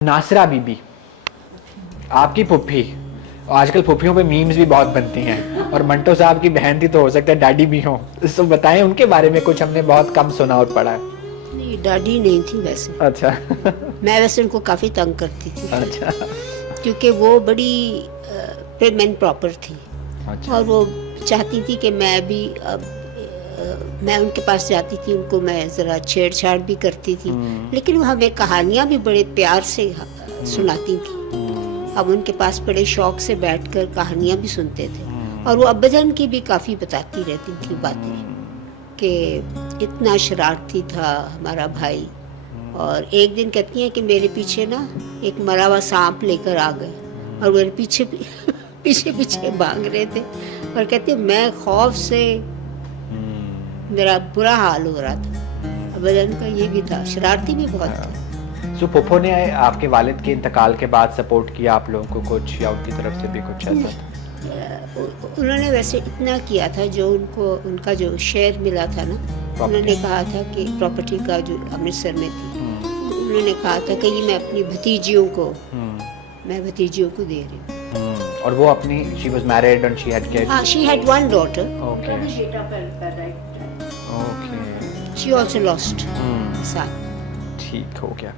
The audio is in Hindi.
नासरा बीबी आपकी पुप्पी, आजकल पुप्पियों पे मीम्स भी बहुत बनती हैं और मंटो साहब की बहन थी तो हो सकता है डैडी भी हो, तो बताएं उनके बारे में कुछ, हमने बहुत कम सुना और पढ़ा है। नहीं, डैडी नहीं थी वैसे। अच्छा मैं वैसे उनको काफ़ी तंग करती थी। अच्छा क्योंकि वो बड़ी प्रिम एंड प्रॉपर थी। अच्छा। और वो चाहती थी कि मैं भी मैं उनके पास जाती थी, उनको मैं ज़रा छेड़छाड़ भी करती थी, लेकिन वो हमें कहानियाँ भी बड़े प्यार से सुनाती थी। हम उनके पास बड़े शौक से बैठकर कहानियाँ भी सुनते थे और वो अब्बाजान की भी काफ़ी बताती रहती थी बातें कि इतना शरारती था हमारा भाई। और एक दिन कहती हैं कि मेरे पीछे ना एक मरा हुआ सांप लेकर आ गए और मेरे पीछे पीछे पीछे भाग रहे थे और कहते मैं खौफ से मेरा बुरा हाल हो रहा था। अब्बाजान का ये भी था, शरारती भी बहुत था। सो पुप्पो ने आपके वालिद के इंतकाल के बाद सपोर्ट किया आप लोगों को कुछ, या उनकी तरफ से भी कुछ ऐसा था? उन्होंने वैसे इतना किया था जो उनको उनका जो शेयर मिला था ना, उन्होंने कहा था कि प्रॉपर्टी का जो अमृतसर में थी, उन्होंने कहा था कि ये मैं अपनी भतीजियों को मैं भतीजियों को दे रही हूँ। और वो अपनी she was married and she had kids. हाँ, she had one daughter. Okay. Okay. She also lost son. ठीक हो गया।